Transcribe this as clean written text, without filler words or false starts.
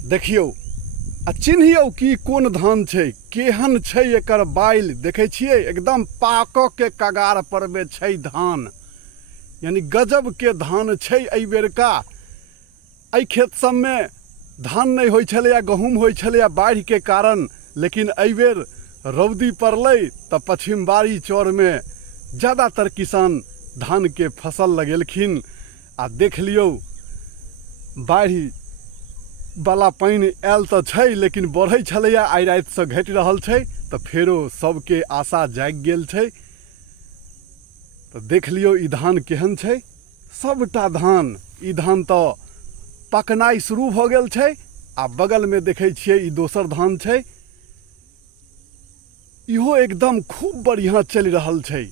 देखियौ आ चिन्हियौ कि कोन धान छै, केहन छै एकर बाइल देखै छियै, एकदम पाकऽ के कगार पर में छै धान। यानी गजब के धान छै एहि बेरका। एहि खेत सब में धान नहीं होइ छलैया, गहूँम होइ छलैया बाढ़ि के कारण, लेकिन एहि बेर रौदी पड़लै तऽ पश्चिम बाड़ी चौर में ज़्यादातर किसान धान के फसल लगेलखिन। आ देख लियौ बाढ़ि वाला पानि आयल तऽ छै, लेकिन बढ़ै छलैया, आइ राति से घटि रहल छै, तऽ फेरो सबके आशा जागि गेल छै। तऽ देख लियौ ई धान केहन छै, सबटा धान, ई धान तऽ पकनाइ शुरू भऽ गेल छै। आ बगल में देखै छियै ई दोसर धान छै, इहो एकदम खूब बढ़िया चलि रहल छै।